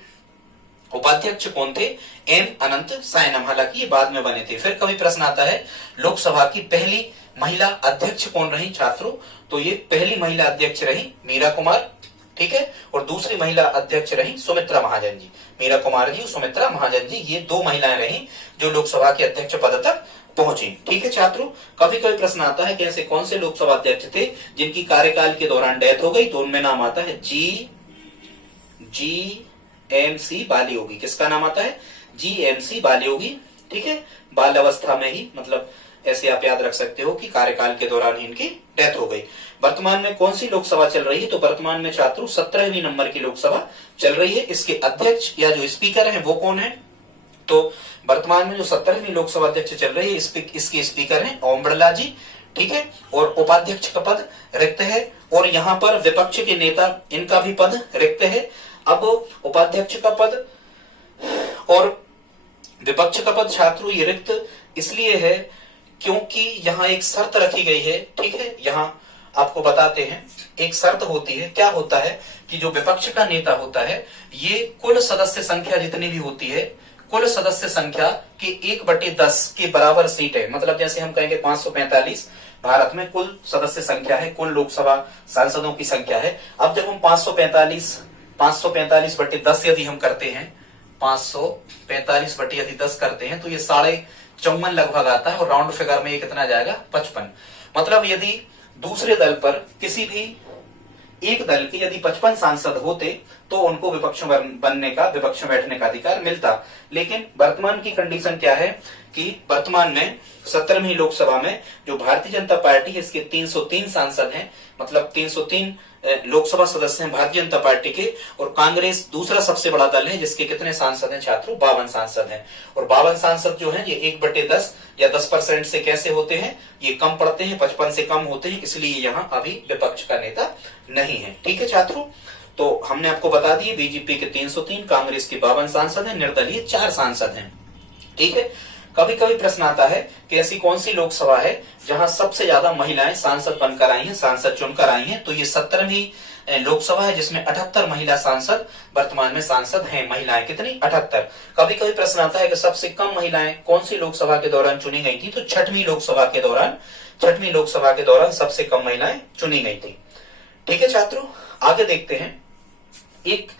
उपाध्यक्ष कौन थे, एम अनंत सायनम, हालांकि ये बाद में बने थे। फिर कभी प्रश्न आता है लोकसभा की पहली महिला अध्यक्ष कौन रही छात्रों, तो ये पहली महिला अध्यक्ष रही मीरा कुमार, ठीक है, और दूसरी महिला अध्यक्ष रही सुमित्रा महाजन जी। मीरा कुमार जी और सुमित्रा महाजन जी, ये 2 महिलाएं रही जो लोकसभा के अध्यक्ष पद तक पहुंचे। ठीक है छात्रों, कभी कभी प्रश्न आता है कि ऐसे कौन से लोकसभा अध्यक्ष थे जिनकी कार्यकाल के दौरान डेथ हो गई, तो उनमें नाम आता है GMC बालियोगी। किसका नाम आता है? GMC बालियोगी। ठीक है, बाल अवस्था में ही, मतलब ऐसे आप याद रख सकते हो कि कार्यकाल के दौरान ही इनकी डेथ हो गई। वर्तमान में कौन सी लोकसभा चल रही है? तो वर्तमान में छात्रों 17वीं नंबर की लोकसभा चल रही है। इसके अध्यक्ष या जो स्पीकर हैं वो कौन है? तो वर्तमान में जो 17वीं लोकसभा अध्यक्ष चल रही है इसके स्पीकर हैं ओम बिरला जी। ठीक है, और उपाध्यक्ष का पद रिक्त है, और यहाँ पर विपक्ष के नेता इनका भी पद रिक्त है। अब उपाध्यक्ष का पद और विपक्ष का पद छात्रों ये रिक्त इसलिए है क्योंकि यहाँ एक शर्त रखी गई है। ठीक है, यहाँ आपको बताते हैं, एक शर्त होती है। क्या होता है कि जो विपक्ष का नेता होता है ये कुल सदस्य संख्या जितनी भी होती है, कुल सदस्य संख्या के 1/10 के बराबर सीट है। मतलब जैसे हम कहेंगे 545 भारत में कुल सदस्य संख्या है, कुल लोकसभा सांसदों की संख्या है। अब जब हम 545/10 यदि हम करते हैं, 545/10 करते हैं तो ये 54.5 लगभग आता है, और राउंड फिगर में ये कितना जाएगा? 55। मतलब यदि दूसरे दल पर किसी भी एक दल के यदि 55 सांसद होते तो उनको विपक्ष बनने का, विपक्ष में बैठने का अधिकार मिलता। लेकिन वर्तमान की कंडीशन क्या है कि वर्तमान में 17वीं लोकसभा में जो भारतीय जनता पार्टी है इसके 303 सांसद हैं, मतलब 303 लोकसभा सदस्य हैं भारतीय जनता पार्टी के, और कांग्रेस दूसरा सबसे बड़ा दल है जिसके कितने सांसद हैं छात्रों? 52 सांसद हैं। और 52 सांसद जो हैं ये 1/10 या 10% से कैसे होते हैं? ये कम पड़ते हैं, 55 से कम होते हैं, इसलिए यहाँ अभी विपक्ष का नेता नहीं है। ठीक है छात्रों, तो हमने आपको बता दिए बीजेपी के 303, कांग्रेस के 52 सांसद हैं, निर्दलीय 4 सांसद हैं। ठीक है, कभी कभी प्रश्न आता है कि ऐसी कौन सी लोकसभा है जहां सबसे ज्यादा महिलाएं सांसद बनकर आई हैं, सांसद चुनकर आई हैं? तो ये 17वीं लोकसभा है जिसमें 78 महिला सांसद वर्तमान में सांसद हैं। महिलाएं कितनी? 78। कभी कभी प्रश्न आता है कि सबसे कम महिलाएं कौन सी लोकसभा के दौरान चुनी गई थी? तो 6वीं लोकसभा के दौरान सबसे कम महिलाएं चुनी गई थी। ठीक है छात्रों, आगे देखते हैं। एक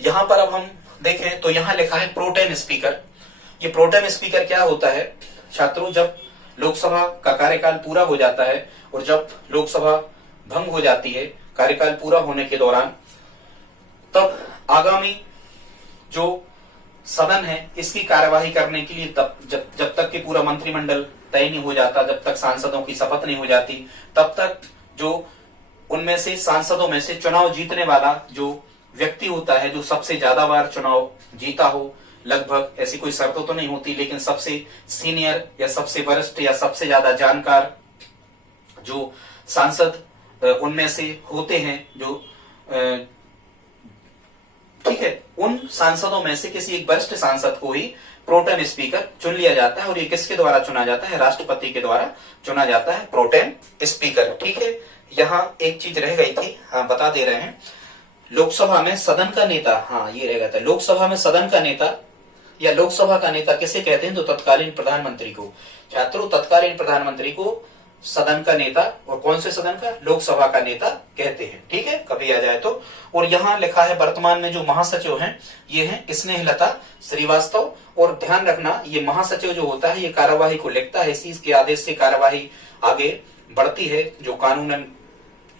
यहां पर अब हम देखें तो यहां लिखा है प्रोटेम स्पीकर। ये प्रोटेम स्पीकर क्या होता है छात्रों? जब लोकसभा का कार्यकाल पूरा हो जाता है और जब लोकसभा भंग हो जाती है कार्यकाल पूरा होने के दौरान, तब आगामी जो सदन है इसकी कार्यवाही करने के लिए जब तक कि पूरा मंत्रिमंडल तय नहीं हो जाता, जब तक सांसदों की शपथ नहीं हो जाती, तब तक जो उनमें से सांसदों में से चुनाव जीतने वाला जो व्यक्ति होता है, जो सबसे ज्यादा बार चुनाव जीता हो, लगभग ऐसी कोई शर्त तो नहीं होती, लेकिन सबसे सीनियर या सबसे वरिष्ठ या सबसे ज्यादा जानकार जो सांसद उनमें से होते हैं, जो ठीक है, उन सांसदों में से किसी एक वरिष्ठ सांसद को ही प्रोटेम स्पीकर चुन लिया जाता है। और ये किसके द्वारा चुना जाता है? राष्ट्रपति के द्वारा चुना जाता है प्रोटेम स्पीकर। ठीक है, यहाँ एक चीज रह गई थी, हाँ बता दे रहे हैं। लोकसभा में सदन का नेता, हाँ ये रह गया था, लोकसभा में सदन का नेता या लोकसभा का नेता किसे कहते हैं? तो तत्कालीन प्रधानमंत्री को। छात्रों, तत्कालीन प्रधानमंत्री को सदन का नेता, और कौन से सदन का? लोकसभा का नेता कहते हैं। ठीक है, कभी आ जाए तो। और यहाँ लिखा है वर्तमान में जो महासचिव हैं ये हैं स्नेहलता श्रीवास्तव। और ध्यान रखना, ये महासचिव जो होता है ये कार्यवाही को लिखता है, इसी के आदेश से कार्यवाही आगे बढ़ती है। जो कानूनन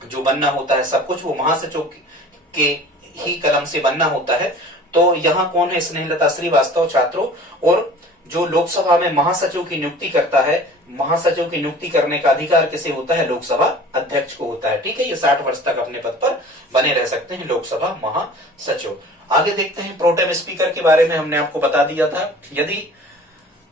जो बनना होता है सब कुछ वो महासचिव के ही कलम से बनना होता है। तो यहाँ कौन है? स्नेहलता श्रीवास्तव छात्रों। और जो लोकसभा में महासचिव की नियुक्ति करता है, महासचिव की नियुक्ति करने का अधिकार किसे होता है? लोकसभा अध्यक्ष को होता है। ठीक है, ये 60 वर्ष तक अपने पद पर बने रह सकते हैं लोकसभा महासचिव। आगे देखते हैं प्रोटेम स्पीकर के बारे में, हमने आपको बता दिया था। यदि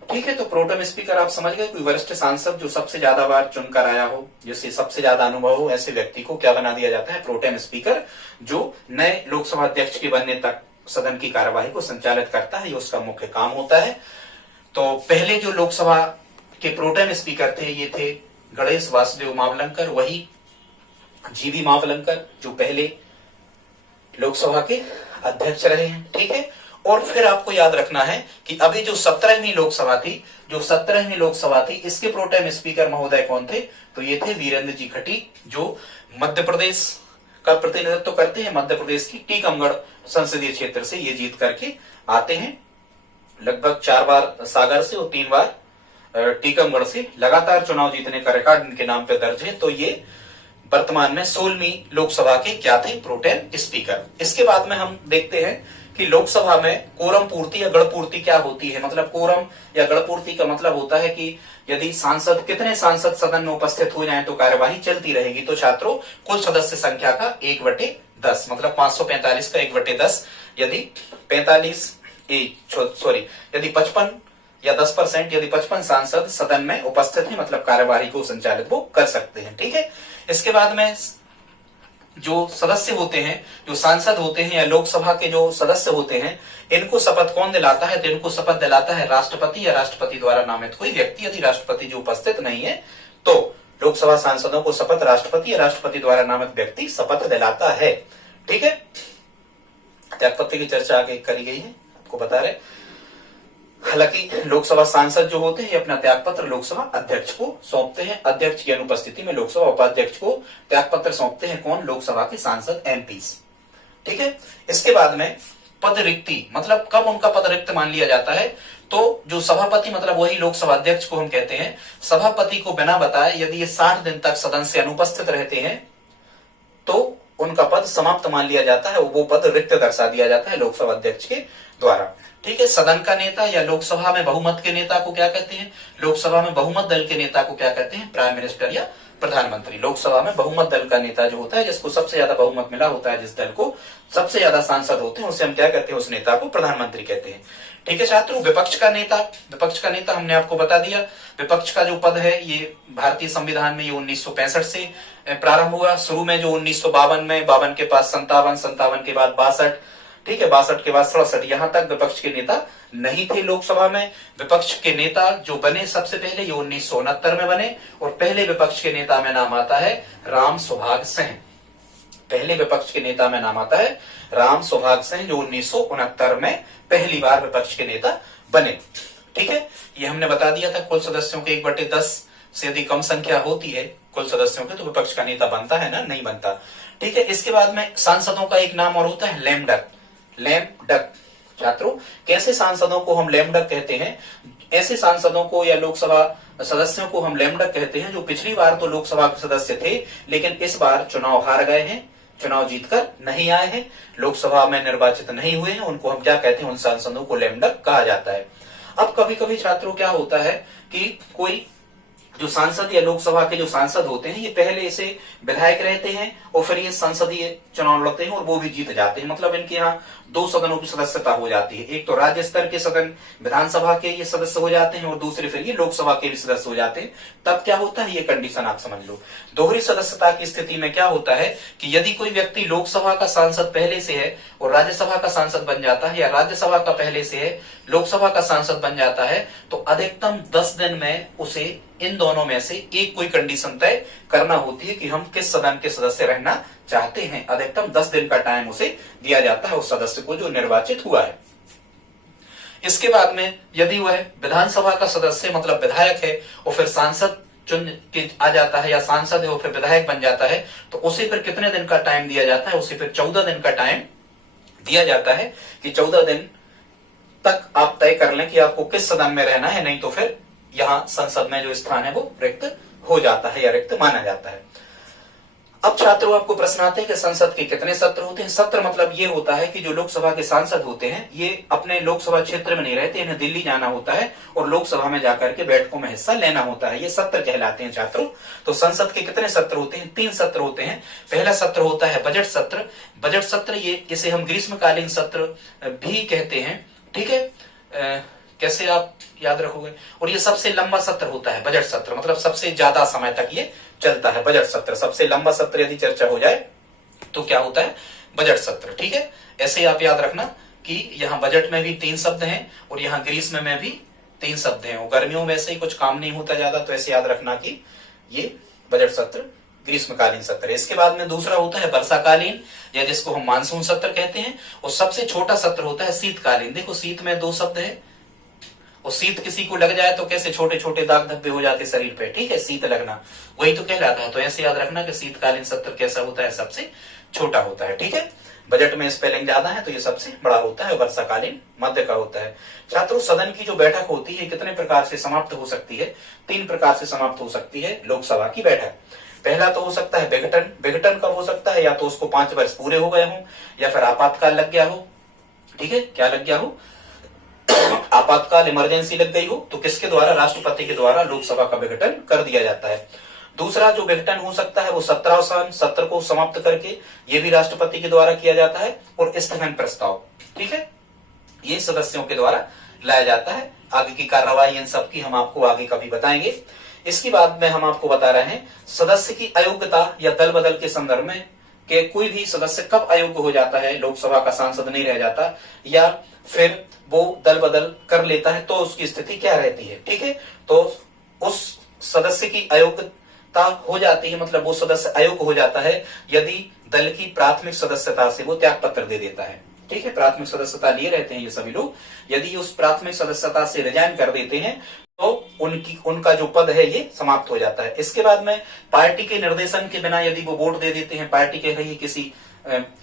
ठीक है, तो प्रोटेम स्पीकर आप समझ गए, कोई वरिष्ठ सांसद जो सबसे ज्यादा बार चुनकर आया हो, जिससे सबसे ज्यादा अनुभव हो, ऐसे व्यक्ति को क्या बना दिया जाता है? प्रोटेम स्पीकर, जो नए लोकसभा अध्यक्ष के बनने तक सदन की कार्यवाही को संचालित करता है, ये उसका मुख्य काम होता है। तो पहले जो लोकसभा के प्रोटेम स्पीकर थे ये थे गणेश वासुदेव मावलंकर, वही जीवी मावलंकर जो पहले लोकसभा के अध्यक्ष रहे हैं। ठीक है, और फिर आपको याद रखना है कि अभी जो 17वीं लोकसभा थी इसके प्रोटेम स्पीकर महोदय कौन थे? तो ये थे वीरेंद्र जी खटी, जो मध्य प्रदेश का प्रतिनिधित्व करते हैं। मध्य प्रदेश की टीकमगढ़ संसदीय क्षेत्र से ये जीत करके आते हैं। लगभग 4 बार सागर से और 3 बार टीकमगढ़ से लगातार चुनाव जीतने का रिकॉर्ड इनके नाम पे दर्ज है। तो ये वर्तमान में 16वीं लोकसभा के क्या थे, प्रोटेम स्पीकर। इसके बाद में हम देखते हैं कि लोकसभा में कोरम पूर्ति या गण पूर्ति क्या होती है। मतलब कोरम या गण पूर्ति का मतलब होता है कि यदि सांसद, कितने सांसद सदन में उपस्थित हो जाएं तो कार्यवाही चलती रहेगी। तो छात्रों, कुल सदस्य संख्या का 1/10, मतलब 545 का 1/10। यदि 55 या 10%, यदि 55 सांसद सदन में उपस्थित हैं, मतलब कार्यवाही को संचालित वो कर सकते हैं। ठीक है। इसके बाद में जो सदस्य होते हैं, जो सांसद होते हैं या लोकसभा के जो सदस्य होते हैं, इनको शपथ कौन दिलाता है? तो इनको शपथ दिलाता है राष्ट्रपति या राष्ट्रपति द्वारा नामित कोई व्यक्ति। यदि राष्ट्रपति जो उपस्थित नहीं है तो लोकसभा सांसदों को शपथ राष्ट्रपति या राष्ट्रपति द्वारा नामित व्यक्ति शपथ दिलाता है। ठीक है। त्यागपत्र की चर्चा आगे करी गई है, आपको बता रहे। हालांकि लोकसभा सांसद जो होते हैं अपना त्यागपत्र लोकसभा अध्यक्ष को सौंपते हैं। अध्यक्ष की अनुपस्थिति में लोकसभा उपाध्यक्ष को त्यागपत्र सौंपते हैं कौन? लोकसभा के सांसद, एमपीस। ठीक है। इसके बाद में पद रिक्ति, मतलब कब उनका पद रिक्त मान लिया जाता है? तो जो सभापति, मतलब वही लोकसभा अध्यक्ष को हम कहते हैं, सभापति को बिना बताए यदि ये 60 दिन तक सदन से अनुपस्थित रहते हैं तो उनका पद समाप्त मान लिया जाता है, वो पद रिक्त दर्शा दिया जाता है लोकसभा अध्यक्ष के द्वारा। ठीक है। सदन का नेता या लोकसभा में बहुमत के नेता को क्या कहते हैं? लोकसभा में बहुमत दल के नेता को क्या कहते हैं? प्राइम मिनिस्टर या प्रधानमंत्री। लोकसभा में बहुमत दल का नेता जो होता है, जिसको सबसे ज्यादा बहुमत मिला होता है, जिस दल को सबसे ज्यादा सांसद होते हैं, उसे हम क्या कहते हैं? उस नेता को प्रधानमंत्री कहते हैं। ठीक है छात्रों। विपक्ष का नेता, विपक्ष का नेता हमने आपको बता दिया। विपक्ष का जो पद है ये भारतीय संविधान में ये 1965 से प्रारंभ हुआ। शुरू में जो 1952 में, 52 के पास 57, 57 के बाद 62, ठीक है, 62 के बाद 67, यहां तक विपक्ष के नेता नहीं थे लोकसभा में। विपक्ष के नेता जो बने सबसे पहले ये 1969 में बने, और पहले विपक्ष के नेता में नाम आता है राम सुभाग सिंह। पहले विपक्ष के नेता में नाम आता है राम सुभाग सिंह, जो 1969 में पहली बार विपक्ष के नेता बने। ठीक है। ये हमने बता दिया था, कुल सदस्यों के 1/10 से यदि कम संख्या होती है कुल सदस्यों के तो विपक्ष का नेता बनता है ना, नहीं बनता। ठीक है। इसके बाद में सांसदों का एक नाम और होता है लेम डक। लेम डक छात्रों, कैसे सांसदों को हम लेम डक कहते हैं? ऐसे सांसदों को या लोकसभा सदस्यों को हम लेम डक कहते हैं जो पिछली बार तो लोकसभा के सदस्य थे लेकिन इस बार चुनाव हार गए हैं, चुनाव जीतकर नहीं आए हैं, लोकसभा में निर्वाचित नहीं हुए हैं, उनको हम क्या कहते हैं? उन सांसदों को लेम डक कहा जाता है। अब कभी कभी छात्रों क्या होता है कि कोई जो सांसद या लोकसभा के जो सांसद होते हैं ये पहले से विधायक रहते हैं और फिर ये संसदीय चुनाव लड़ते हैं और वो भी जीत जाते हैं। मतलब इनके यहाँ 2 सदनों की सदस्यता हो जाती है। एक तो राज्य स्तर के सदन विधानसभा के ये सदस्य हो जाते हैं और दूसरे फिर ये लोकसभा के भी सदस्य हो जाते हैं। तब क्या होता है, ये कंडीशन आप समझ लो। दोहरी सदस्यता की स्थिति में क्या होता है कि यदि कोई व्यक्ति लोकसभा का सांसद पहले से है और राज्यसभा का सांसद बन जाता है, या राज्यसभा का पहले से है लोकसभा का सांसद बन जाता है, तो अधिकतम 10 दिन में उसे इन दोनों में से एक कोई कंडीशन तय करना होती है कि हम किस सदन के सदस्य रहना चाहते हैं। अधिकतम 10 दिन का टाइम उसे दिया जाता है उस सदस्य को जो निर्वाचित हुआ है। इसके बाद में यदि वह विधानसभा का सदस्य मतलब विधायक है और फिर सांसद चुन के आ जाता है, या सांसद है और फिर विधायक बन जाता है, तो उसे फिर कितने दिन का टाइम दिया जाता है? उसे फिर 14 दिन का टाइम दिया जाता है कि 14 दिन तक आप तय कर लें कि आपको किस सदन में रहना है, नहीं तो फिर यहां संसद में जो स्थान है वो रिक्त हो जाता है या रिक्त माना जाता है। अब छात्रों आपको प्रश्न आते हैं कि संसद के कितने सत्र होते हैं? सत्र मतलब ये होता है कि जो लोकसभा के सांसद होते हैं ये अपने लोकसभा क्षेत्र में नहीं रहते, इन्हें दिल्ली जाना होता है और लोकसभा में जाकर के बैठकों में हिस्सा लेना होता है, ये सत्र कहलाते हैं छात्रों। तो संसद के कितने सत्र होते हैं? 3 सत्र होते हैं। पहला सत्र होता है बजट सत्र। बजट सत्र ये इसे हम ग्रीष्मकालीन सत्र भी कहते हैं। ठीक है, कैसे आप याद रखोगे? और ये सबसे लंबा सत्र होता है बजट सत्र, मतलब सबसे ज्यादा समय तक ये चलता है बजट सत्र। सबसे लंबा सत्र यदि चर्चा हो जाए तो क्या होता है? बजट सत्र। ठीक है, ऐसे आप याद रखना कि यहाँ बजट में भी 3 शब्द हैं और यहाँ ग्रीष्म में भी 3 शब्द हैं, और गर्मियों में ऐसे ही कुछ काम नहीं होता ज्यादा, तो ऐसे याद रखना कि ये बजट सत्र ग्रीष्मकालीन सत्र है। इसके बाद में दूसरा होता है वर्षाकालीन, या जिसको हम मानसून सत्र कहते हैं, और सबसे छोटा सत्र होता है शीतकालीन। देखो शीत में 2 शब्द है और शीत किसी को लग जाए तो कैसे छोटे छोटे दाग धब्बे हो जाते शरीर पे, ठीक है, शीत लगना वही तो कहलाता है। तो ऐसे याद रखना कि शीतकालीन सत्र कैसा होता है, सबसे छोटा होता है, ठीक है। बजट में स्पेलिंग ज्यादा है तो ये सबसे बड़ा होता है, वर्षाकालीन मध्य का होता है। छात्रों, सदन की जो बैठक होती है कितने प्रकार से समाप्त हो सकती है? 3 प्रकार से समाप्त हो सकती है लोकसभा की बैठक। पहला तो हो सकता है विघटन। विघटन कब हो सकता है? या तो उसको 5 वर्ष पूरे हो गए हों, या फिर आपातकाल लग गया हो, ठीक है, क्या लग गया हो, आपातकाल इमरजेंसी लग गई हो, तो किसके द्वारा? राष्ट्रपति के द्वारा लोकसभा का विघटन कर दिया जाता है। दूसरा जो विघटन हो सकता है वो सत्रावसान, सत्र को समाप्त करके, ये भी राष्ट्रपति के द्वारा किया जाता है। और स्थगन प्रस्ताव, ठीक है, ये सदस्यों के द्वारा लाया जाता है। आगे की कार्रवाई इन सब की हम आपको आगे कभी बताएंगे। इसके बाद में हम आपको बता रहे हैं सदस्य की अयोग्यता या दल बदल के संदर्भ में, कि कोई भी सदस्य कब अयोग्य हो जाता है, लोकसभा का सांसद नहीं रह जाता, या फिर वो दल बदल कर लेता है, तो उसकी स्थिति क्या रहती है, ठीक है। तो उस सदस्य की अयोग्यता हो जाती है, मतलब वो सदस्य अयोग्य हो जाता है यदि दल की प्राथमिक सदस्यता से वो त्याग पत्र दे देता है, ठीक है। प्राथमिक सदस्यता लिए रहते हैं ये सभी लोग, यदि उस प्राथमिक सदस्यता से रिजाइन कर देते हैं तो उनका जो पद है ये समाप्त हो जाता है। इसके बाद में पार्टी के निर्देशन के बिना यदि वो वोट दे देते हैं, पार्टी कह रही है किसी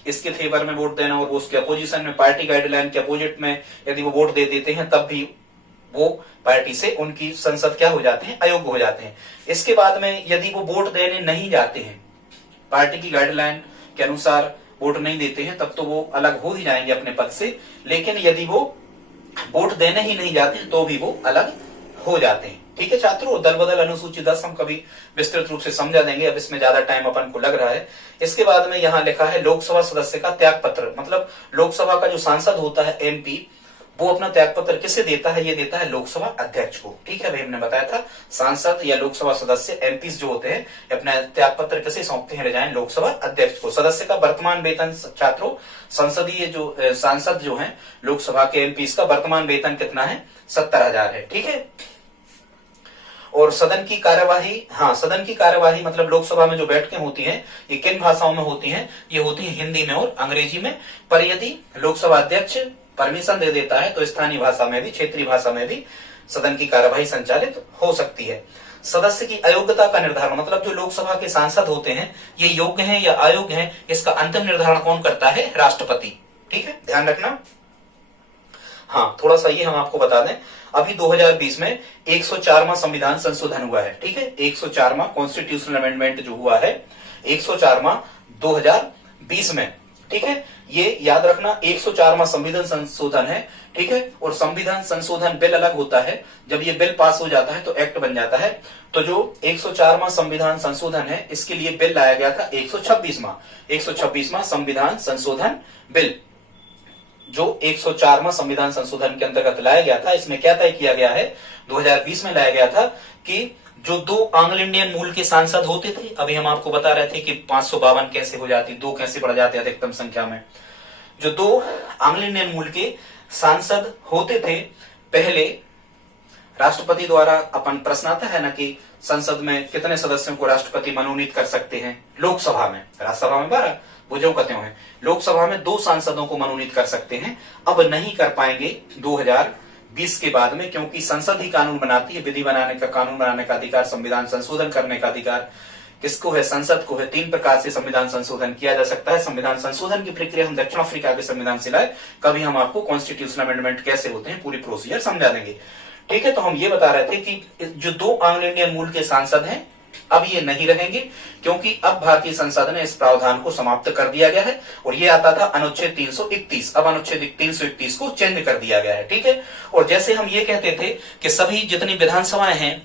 इसके फेवर में वोट देना और वो उसके अपोजिशन में, पार्टी गाइडलाइन के अपोजिट में यदि वो वोट दे देते हैं, तब भी वो पार्टी से उनकी संसद क्या हो जाते हैं? अयोग्य हो जाते हैं। इसके बाद में यदि वो वोट देने नहीं जाते हैं, पार्टी की गाइडलाइन के अनुसार वोट नहीं देते हैं, तब तो वो अलग हो ही जाएंगे अपने पद से। लेकिन यदि वो वोट देने ही नहीं जाते तो भी वो अलग हो जाते हैं, ठीक है छात्रों। दल बदल अनुसूची 10 हम कभी विस्तृत रूप से समझा देंगे, अब इसमें ज्यादा टाइम अपन को लग रहा है। इसके बाद में यहाँ लिखा है लोकसभा सदस्य का त्याग पत्र, मतलब लोकसभा का जो सांसद होता है एमपी, वो अपना त्याग पत्र किसे देता है? ये देता है लोकसभा अध्यक्ष को, ठीक है। अभी हमने बताया था सांसद या लोकसभा सदस्य एमपी जो होते हैं अपना त्याग पत्र किसे सौंपते हैं? रिजाइन लोकसभा अध्यक्ष को। सदस्य का वर्तमान वेतन छात्रों, संसदीय जो सांसद जो है लोकसभा के एमपी का वर्तमान वेतन कितना है? 70,000 है, ठीक है। और सदन की कार्यवाही, हाँ, सदन की कार्यवाही मतलब लोकसभा में जो बैठकें होती हैं ये किन भाषाओं में होती हैं? ये होती है हिंदी में और अंग्रेजी में। पर यदि लोकसभा अध्यक्ष परमिशन दे देता है तो स्थानीय भाषा में भी, क्षेत्रीय भाषा में भी सदन की कार्यवाही संचालित हो सकती है। सदस्य की अयोग्यता का निर्धारण, मतलब जो लोकसभा के सांसद होते हैं ये योग्य हैं या अयोग्य हैं, इसका अंतिम निर्धारण कौन करता है? राष्ट्रपति, ठीक है, ध्यान रखना। हाँ, थोड़ा सा ये हम आपको बता दें, अभी 2020 में 104वां संविधान संशोधन हुआ है, ठीक है। 104वां कॉन्स्टिट्यूशनल अमेंडमेंट जो हुआ है 104वां 2020 में, ठीक है। ये याद रखना 104वां संविधान संशोधन है, ठीक है। और संविधान संशोधन बिल अलग होता है, जब ये बिल पास हो जाता है तो एक्ट बन जाता है। तो जो 104वां संविधान संशोधन है इसके लिए बिल लाया गया था 126वां संविधान संशोधन बिल, जो 104वां संविधान संशोधन के अंतर्गत लाया गया था। इसमें क्या तय किया गया है? 2020 में लाया गया था कि जो 2 एंग्लो इंडियन मूल के सांसद होते थे, अभी हम आपको बता रहे थे कि 552 कैसे हो जाती, 2 कैसे बढ़ जाते अधिकतम संख्या में। जो 2 एंग्लो इंडियन मूल के सांसद होते थे, पहले राष्ट्रपति द्वारा अपन प्रश्न आता है ना कि संसद में कितने सदस्यों को राष्ट्रपति मनोनीत कर सकते हैं? लोकसभा में, राज्यसभा में 12, वो जो कहते हैं लोकसभा में 2 सांसदों को मनोनीत कर सकते हैं। अब नहीं कर पाएंगे 2020 के बाद में, क्योंकि संसद ही कानून बनाती है। विधि बनाने का, कानून बनाने का अधिकार, संविधान संशोधन करने का अधिकार किसको है? संसद को है। 3 प्रकार से संविधान संशोधन किया जा सकता है। संविधान संशोधन की प्रक्रिया हम दक्षिण अफ्रीका के संविधान से लाए, कभी हम आपको कॉन्स्टिट्यूशनल अमेंडमेंट कैसे होते हैं पूरी प्रोसीजर समझा देंगे, ठीक है। तो हम ये बता रहे थे कि जो 2 एंग्लो इंडियन मूल के सांसद हैं अब ये नहीं रहेंगे, क्योंकि अब भारतीय संसद ने इस प्रावधान को समाप्त कर दिया गया है। और ये आता था अनुच्छेद 331, अब अनुच्छेद 331 को चेंज कर दिया गया है, ठीक है। और जैसे हम ये कहते थे कि सभी जितनी विधानसभाएं हैं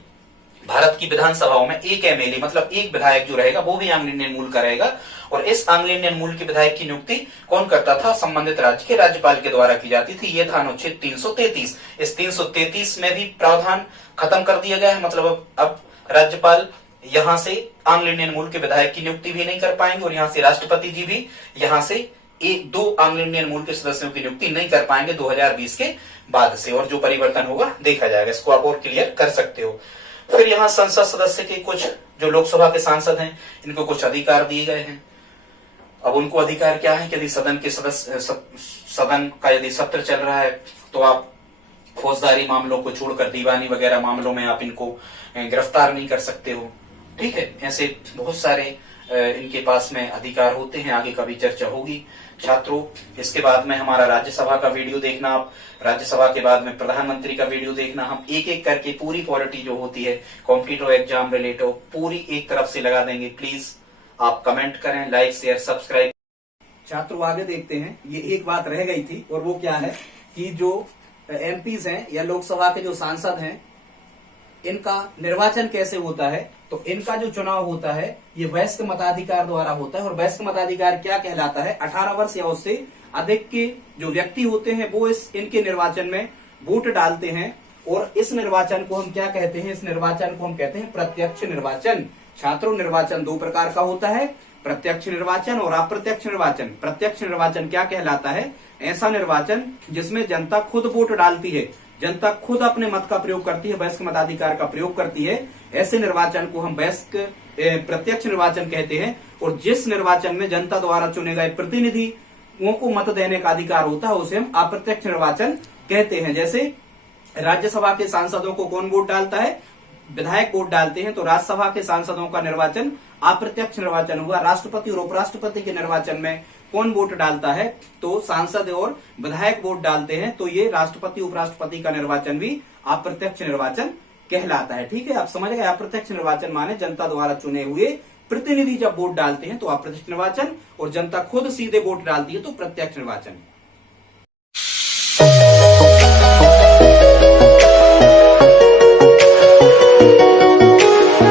भारत की विधानसभाओं में, एक एमएलए मतलब एक विधायक जो रहेगा वो भी एंग्लो इंडियन मूल का रहेगा। और इस एंग्लो इंडियन मूल के विधायक की नियुक्ति कौन करता था? संबंधित राज्य के राज्यपाल के द्वारा की जाती थी। ये था अनुच्छेद 333। इस 333 में भी प्रावधान खत्म कर दिया गया है, मतलब अब राज्यपाल यहां से एंग्लो इंडियन मूल के विधायक की नियुक्ति भी नहीं कर पाएंगे और यहां से राष्ट्रपति जी भी यहां से 2 एंग्लो इंडियन मूल के सदस्यों की नियुक्ति नहीं कर पाएंगे 2020 के बाद से। और जो परिवर्तन होगा देखा जाएगा, इसको आप और क्लियर कर सकते हो। फिर यहाँ संसद सदस्य के कुछ जो लोकसभा के सांसद हैं इनको कुछ अधिकार दिए गए हैं। अब उनको अधिकार क्या है कि यदि सदन के सदस्य, सदन का यदि सत्र चल रहा है तो आप फौजदारी मामलों को छोड़कर दीवानी वगैरह मामलों में आप इनको गिरफ्तार नहीं कर सकते हो। ठीक है, ऐसे बहुत सारे इनके पास में अधिकार होते हैं। आगे कभी चर्चा होगी छात्रों। इसके बाद में हमारा राज्यसभा का वीडियो देखना आप, राज्यसभा के बाद में प्रधानमंत्री का वीडियो देखना। हम एक एक करके पूरी पॉलिटी जो होती है कॉम्पिटिटिव एग्जाम रिलेटेड पूरी एक तरफ से लगा देंगे। प्लीज आप कमेंट करें, लाइक शेयर सब्सक्राइब। छात्रों आगे देखते हैं, ये एक बात रह गई थी और वो क्या है कि जो एमपीज हैं या लोकसभा के जो सांसद हैं इनका निर्वाचन कैसे होता है। तो इनका जो चुनाव होता है ये वयस्क मताधिकार द्वारा होता है। और वयस्क मताधिकार क्या कहलाता है, 18 वर्ष या उससे अधिक के जो व्यक्ति होते हैं वो इनके निर्वाचन में वोट डालते हैं। और इस निर्वाचन को हम क्या कहते हैं, इस निर्वाचन को हम कहते हैं प्रत्यक्ष निर्वाचन। छात्रों निर्वाचन दो प्रकार का होता है, प्रत्यक्ष निर्वाचन और अप्रत्यक्ष निर्वाचन। प्रत्यक्ष निर्वाचन क्या कहलाता है, ऐसा निर्वाचन जिसमें जनता खुद वोट डालती है, जनता खुद अपने मत का प्रयोग करती है, वयस्क मताधिकार का प्रयोग करती है। ऐसे निर्वाचन को हम प्रत्यक्ष निर्वाचन कहते हैं। और जिस निर्वाचन में जनता द्वारा चुने गए प्रतिनिधियों को मत देने का अधिकार होता है उसे हम अप्रत्यक्ष निर्वाचन कहते हैं। जैसे राज्यसभा के सांसदों को कौन वोट डालता है, विधायक वोट डालते हैं। तो राज्यसभा के सांसदों का निर्वाचन अप्रत्यक्ष निर्वाचन हुआ। राष्ट्रपति और उपराष्ट्रपति के निर्वाचन में कौन वोट डालता है, तो सांसद और विधायक वोट डालते हैं। तो ये राष्ट्रपति उपराष्ट्रपति का निर्वाचन भी अप्रत्यक्ष निर्वाचन कहलाता है। ठीक है, आप समझ गए। अप्रत्यक्ष निर्वाचन माने जनता द्वारा चुने हुए प्रतिनिधि जब वोट डालते हैं तो अप्रत्यक्ष निर्वाचन, और जनता खुद सीधे वोट डालती है तो प्रत्यक्ष निर्वाचन।